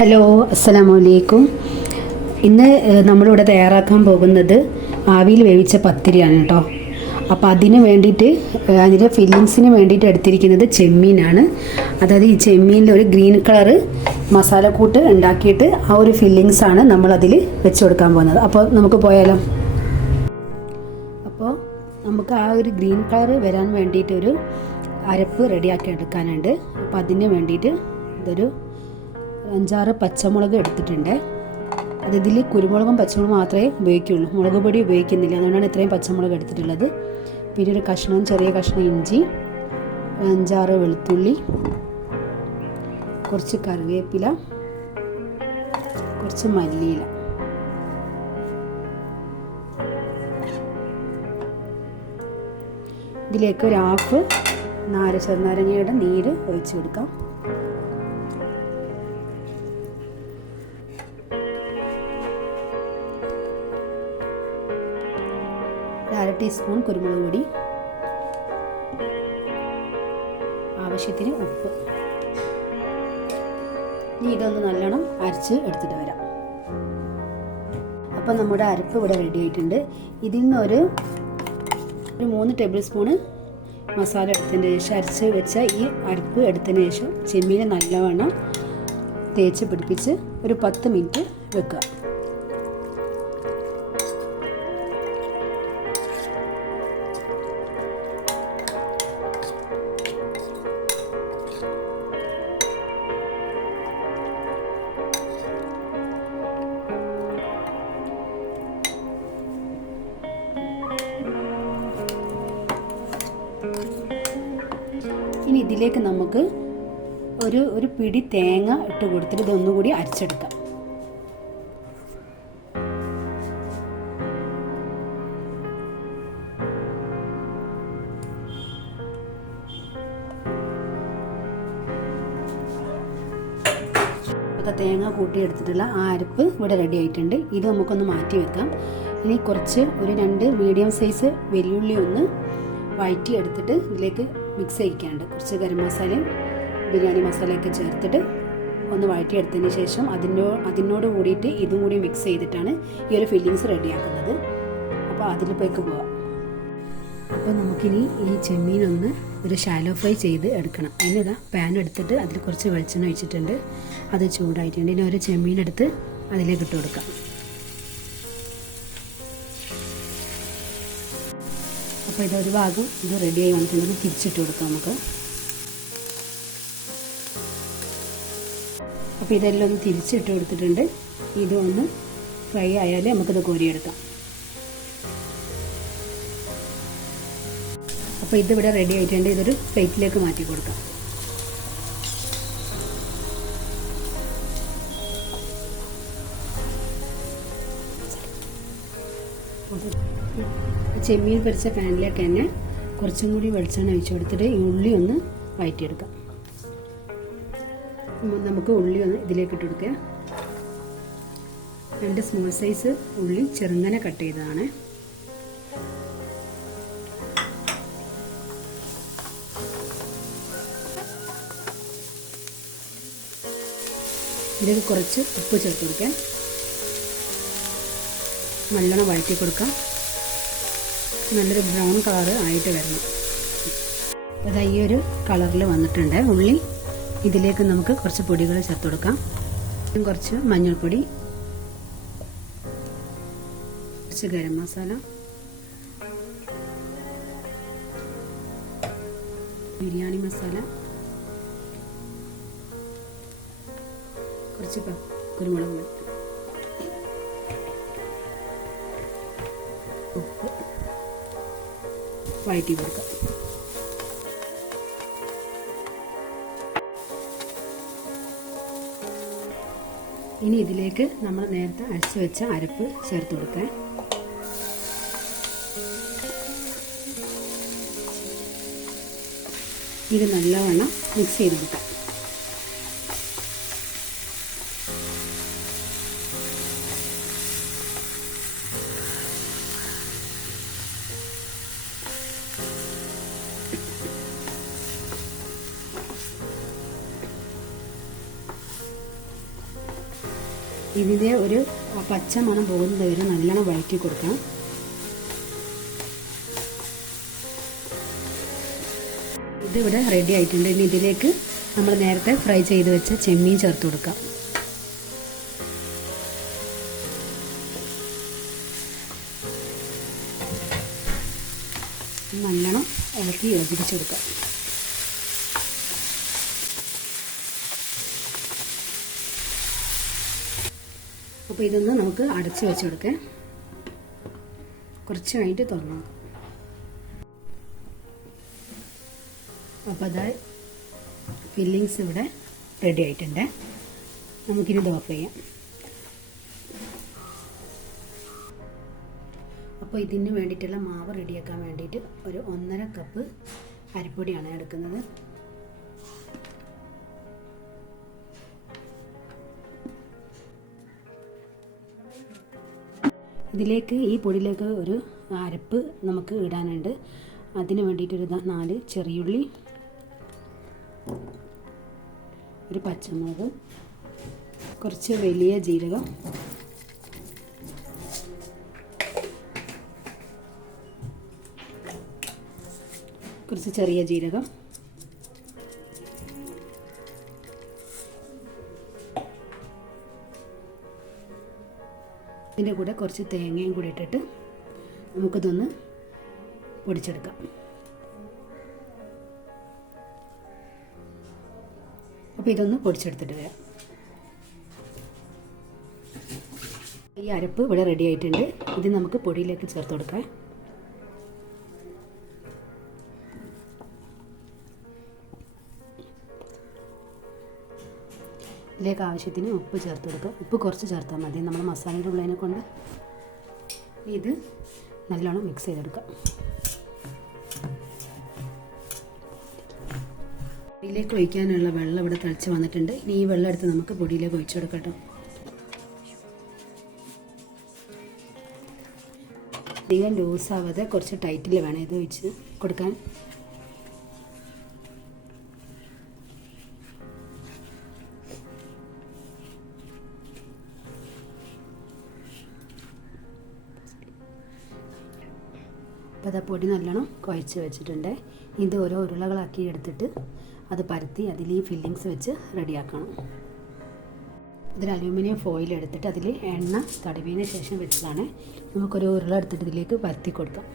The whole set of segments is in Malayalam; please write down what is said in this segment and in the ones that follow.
ഹലോ, അസ്സലാമു അലൈക്കും. ഇന്ന് നമ്മളിവിടെ തയ്യാറാക്കാൻ പോകുന്നത് ആവിയിൽ വേവിച്ച പത്തിരിയാണ് കേട്ടോ. അപ്പോൾ അതിന് വേണ്ടിയിട്ട് അതിൻ്റെ ഫില്ലിങ്സിന് വേണ്ടിയിട്ട് എടുത്തിരിക്കുന്നത് ചെമ്മീനാണ്. അതായത് ഈ ചെമ്മീനിൽ ഒരു ഗ്രീൻ കളറ് മസാലക്കൂട്ട് ഉണ്ടാക്കിയിട്ട് ആ ഒരു ഫില്ലിങ്സാണ് നമ്മളതിൽ വെച്ച് കൊടുക്കാൻ പോകുന്നത്. അപ്പോൾ നമുക്ക് പോയാലോ. അപ്പോൾ നമുക്ക് ആ ഒരു ഗ്രീൻ കളറ് വരാൻ വേണ്ടിയിട്ട് ഒരു അരപ്പ് റെഡിയാക്കി എടുക്കാനുണ്ട്. അപ്പോൾ അതിന് വേണ്ടിയിട്ട് ഇതൊരു 5-6 പച്ചമുളക് എടുത്തിട്ടുണ്ട്. ഇതിൽ കുരുമുളകും പച്ചമുളകും മാത്രമേ ഉപയോഗിക്കുള്ളൂ, മുളക് പൊടി ഉപയോഗിക്കുന്നില്ല. അതുകൊണ്ടാണ് ഇത്രയും പച്ചമുളക് എടുത്തിട്ടുള്ളത്. പിന്നെ ഒരു ചെറിയ കഷ്ണം ഇഞ്ചി, 5-6 വെളുത്തുള്ളി, കുറച്ച് കറിവേപ്പില, കുറച്ച് മല്ലിയില. ഇതിലേക്ക് ഒരു ഹാഫ് ചെറുനാരങ്ങയുടെ നീര് ഒഴിച്ച് കൊടുക്കാം. അര ടീസ്പൂൺ കുരുമുളക് പൊടി, ആവശ്യത്തിന് ഉപ്പ്. ഇനി ഇതൊന്ന് നല്ലോണം അരച്ച് എടുത്തിട്ട് വരാം. അപ്പം നമ്മുടെ അരപ്പ് ഇവിടെ റെഡി ആയിട്ടുണ്ട്. ഇതിൽ നിന്ന് ഒരു 3 ടേബിൾ സ്പൂണ് മസാല എടുത്തതിന് ശേഷം അരച്ച് വെച്ച ഈ അരപ്പ് എടുത്തതിന് ശേഷം ചെമ്മീൻ നല്ലവണ്ണം തേച്ച് പിടിപ്പിച്ച് ഒരു 10 മിനിറ്റ് വെക്കുക. ഇനി ഇതിലേക്ക് നമുക്ക് ഒരു പിടി തേങ്ങ ഇട്ട് കൊടുത്തിട്ട് ഇതൊന്നുകൂടി അരച്ചെടുക്കാം. തേങ്ങ കൂട്ടിയെടുത്തിട്ടുള്ള ആ അരപ്പ് ഇവിടെ റെഡി ആയിട്ടുണ്ട്. ഇത് നമുക്കൊന്ന് മാറ്റി വെക്കാം. ഇനി ഒരു 2 മീഡിയം സൈസ് വെല്ലുള്ളി ഒന്ന് വഴറ്റി എടുത്തിട്ട് ഇതിലേക്ക് മിക്സ് ചെയ്യിക്കാണ്ട് കുറച്ച് ഗരം മസാലയും ബിരിയാണി മസാലയൊക്കെ ചേർത്തിട്ട് ഒന്ന് വഴറ്റിയെടുത്തതിന് ശേഷം അതിനോട് കൂടിയിട്ട് ഇതും കൂടി മിക്സ് ചെയ്തിട്ടാണ് ഈ ഒരു ഫില്ലിങ്സ് റെഡിയാക്കുന്നത്. അപ്പോൾ അതിലേക്ക് പോവാം. അപ്പോൾ നമുക്കിനി ഈ ചെമ്മീനൊന്ന് ഒരു ഷാലോ ഫ്രൈ ചെയ്ത് എടുക്കണം. അതിനിതാ പാൻ എടുത്തിട്ട് അതിൽ കുറച്ച് വെളിച്ചെണ്ണ ഒഴിച്ചിട്ടുണ്ട്. അത് ചൂടായിട്ടുണ്ട്. ഇനി ഒരു ചെമ്മീനെടുത്ത് അതിലേക്ക് ഇട്ട് കൊടുക്കാം. അപ്പോൾ ഇതൊരു ഭാഗം റെഡിയായി വന്നിട്ടുണ്ടെങ്കിൽ തിരിച്ചിട്ട് കൊടുക്കാം നമുക്ക്. അപ്പോൾ ഇതെല്ലാം ഒന്ന് തിരിച്ചിട്ട് കൊടുത്തിട്ടുണ്ട്. ഇതൊന്ന് ഫ്രൈ ആയാൽ നമുക്കിത് കോരിയെടുക്കാം. അപ്പോൾ ഇതിവിടെ റെഡി ആയിട്ടുണ്ട്. ഇതൊരു പ്ലേറ്റിലേക്ക് മാറ്റി കൊടുക്കാം. ചെമ്മീൻ പൊരിച്ച പാനിലേക്ക് തന്നെ കുറച്ചും കൂടി വെളിച്ചെണ്ണ ഒഴിച്ച് കൊടുത്തിട്ട് ഈ ഉള്ളി ഒന്ന് വഴറ്റിയെടുക്കാം. നമുക്ക് ഉള്ളി ഒന്ന് ഇതിലേക്ക് ഇട്ട് കൊടുക്കുക. 2 സ്മോൾ സൈസ് ഉള്ളി ചെറുങ്ങനെ കട്ട് ചെയ്തതാണ്. ഇതിലേക്ക് കുറച്ച് ഉപ്പ് ചേർത്ത് കൊടുക്കാം. നല്ലോണം വഴറ്റി കൊടുക്കാം. നല്ലൊരു ബ്രൗൺ കളറ് ആയിട്ട് വരണം. അതാ ഈ ഒരു കളറിൽ വന്നിട്ടുണ്ട് ഉള്ളി. ഇതിലേക്ക് നമുക്ക് കുറച്ച് പൊടികൾ ചേർത്ത് കൊടുക്കാം. കുറച്ച് മഞ്ഞൾപ്പൊടി, കുറച്ച് ഗരം മസാല, ബിരിയാണി മസാല, കുറച്ച് കുരുമുളക് പൊടി, ഉപ്പ് വഴറ്റി കൊടുക്കാം. ഇനി ഇതിലേക്ക് നമ്മൾ നേരത്തെ അരച്ച് വെച്ച അരപ്പ് ചേർത്ത് കൊടുക്കാം. ഇത് നല്ലവണ്ണം മിക്സ് ചെയ്ത് കൊടുക്കാം. ഇതിൻ്റെ ഒരു പച്ച മണം പോകുന്നത് വരെ നല്ലോണം വഴറ്റി കൊടുക്കണം. ഇതിവിടെ റെഡി ആയിട്ടുണ്ട്. ഇനി ഇതിലേക്ക് നമ്മൾ നേരത്തെ ഫ്രൈ ചെയ്ത് വെച്ച ചെമ്മീൻ ചേർത്ത് കൊടുക്കാം. നല്ലോണം ഇളക്കി യോജിപ്പിച്ചെടുക്കാം. അപ്പോൾ ഇതൊന്ന് നമുക്ക് അടച്ച് വെച്ചെടുക്കാം. കുറച്ച് കഴിഞ്ഞിട്ട് തുറന്നു നോക്കാം. അപ്പോൾ അതായത് ഫില്ലിങ്സ് ഇവിടെ റെഡി ആയിട്ടുണ്ട്. നമുക്കിനി ഇത് ഓഫ് ചെയ്യാം. അപ്പോൾ ഇതിന് വേണ്ടിയിട്ടുള്ള മാവ് റെഡിയാക്കാൻ വേണ്ടിയിട്ട് ഒരു 1.5 കപ്പ് അരിപ്പൊടിയാണ് എടുക്കുന്നത്. ഇതിലേക്ക് ഈ പൊടിയിലേക്ക് ഒരു അരപ്പ് നമുക്ക് ഇടാനുണ്ട്. അതിന് വേണ്ടിയിട്ടൊരു 4 ചെറിയുള്ളി, ഒരു പച്ചമുളക്, കുറച്ച് വലിയ ജീരകം, കുറച്ച് ചെറിയ ജീരകം, ഇതിൻ്റെ കൂടെ കുറച്ച് തേങ്ങയും കൂടി ഇട്ടിട്ട് നമുക്കിതൊന്ന് പൊടിച്ചെടുക്കാം. അപ്പോൾ ഇതൊന്ന് പൊടിച്ചെടുത്തിട്ട് വരാം. ഈ അരപ്പ് ഇവിടെ റെഡി ആയിട്ടുണ്ട്. ഇത് നമുക്ക് പൊടിയിലേക്ക് ചേർത്ത് കൊടുക്കാം. ഇതിലേക്ക് ആവശ്യത്തിന് ഉപ്പ് ചേർത്ത് കൊടുക്കുക. ഉപ്പ് കുറച്ച് ചേർത്താൽ മതി, നമ്മൾ മസാലയുടെ ഉള്ളതിനെ കൊണ്ട്. ഇത് നല്ലോണം മിക്സ് ചെയ്തെടുക്കാം. പൊടിയിലേക്ക് ഒഴിക്കാനുള്ള വെള്ളം ഇവിടെ തിളച്ച് വന്നിട്ടുണ്ട്. ഇനി ഈ വെള്ളം എടുത്ത് നമുക്ക് പൊടിയിലേക്ക് ഒഴിച്ചു കൊടുക്കട്ടോ. അധികം ലൂസാവാതെ കുറച്ച് ടൈറ്റിൽ വേണം ഇത് ഒഴിച്ച് കൊടുക്കാൻ. അപ്പോൾ അത് പൊടി നല്ലോണം കുഴച്ച് വെച്ചിട്ടുണ്ട്. ഇത് ഓരോ ഉരുളകളാക്കി എടുത്തിട്ട് അത് പരത്തി അതിൽ ഈ ഫില്ലിങ്സ് വെച്ച് റെഡിയാക്കണം. ഇതിൽ അലൂമിനിയം ഫോയിൽ എടുത്തിട്ട് അതിൽ എണ്ണ തടവിയതിന് ശേഷം വെച്ചതാണ്. നമുക്കൊരു ഉരുള എടുത്തിട്ട് ഇതിലേക്ക് പരത്തി കൊടുക്കാം.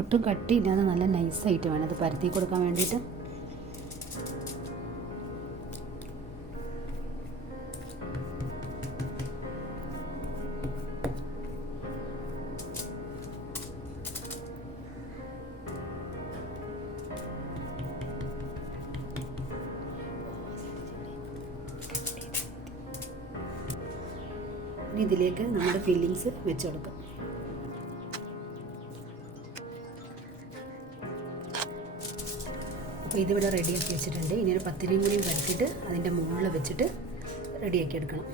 ഒട്ടും കട്ടിയില്ലാതെ നല്ല നൈസായിട്ട് വേണം അത് പരത്തി കൊടുക്കാൻ വേണ്ടിയിട്ട്. ഇനി ഇതിലേക്ക് നമ്മുടെ ഫില്ലിങ്സ് വെച്ച് കൊടുക്കാം. അപ്പോൾ ഇതിവിടെ റെഡിയാക്കി വെച്ചിട്ടുണ്ട്. ഇനി ഒരു പത്തിരിയും കൂടി കരുത്തിട്ട് അതിൻ്റെ മുകളിൽ വെച്ചിട്ട് റെഡിയാക്കി എടുക്കണം.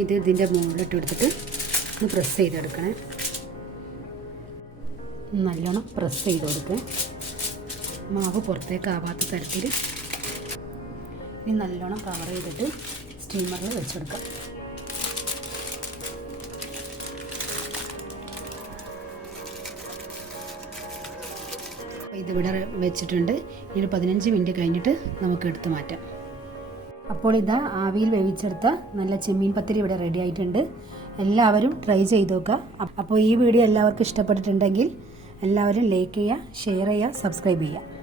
ഇത് ഇതിൻ്റെ മുകളിലിട്ട് എടുത്തിട്ട് ഒന്ന് പ്രസ് ചെയ്തെടുക്കണേ. നല്ലോണം പ്രസ് ചെയ്ത് കൊടുക്കുക. മാവ് പുറത്തേക്ക് ആവാത്ത തരത്തിൽ ഇനി നല്ലോണം കവർ ചെയ്തിട്ട് സ്റ്റീമറിൽ വെച്ചെടുക്കാം. ഇതിവിടെ വെച്ചിട്ടുണ്ട്. ഇനി ഒരു 15 മിനിറ്റ് കഴിഞ്ഞിട്ട് നമുക്ക് എടുത്ത് മാറ്റാം. അപ്പോൾ ഇതാ ആവിയിൽ വേവിച്ചെടുത്ത നല്ല ചെമ്മീൻ പത്തിരി ഇവിടെ റെഡി ആയിട്ടുണ്ട്. എല്ലാവരും ട്രൈ ചെയ്ത് നോക്കുക. അപ്പോൾ ഈ വീഡിയോ എല്ലാവർക്കും ഇഷ്ടപ്പെട്ടിട്ടുണ്ടെങ്കിൽ എല്ലാവരും ലൈക്ക് ചെയ്യുക, ഷെയർ ചെയ്യുക, സബ്സ്ക്രൈബ് ചെയ്യുക.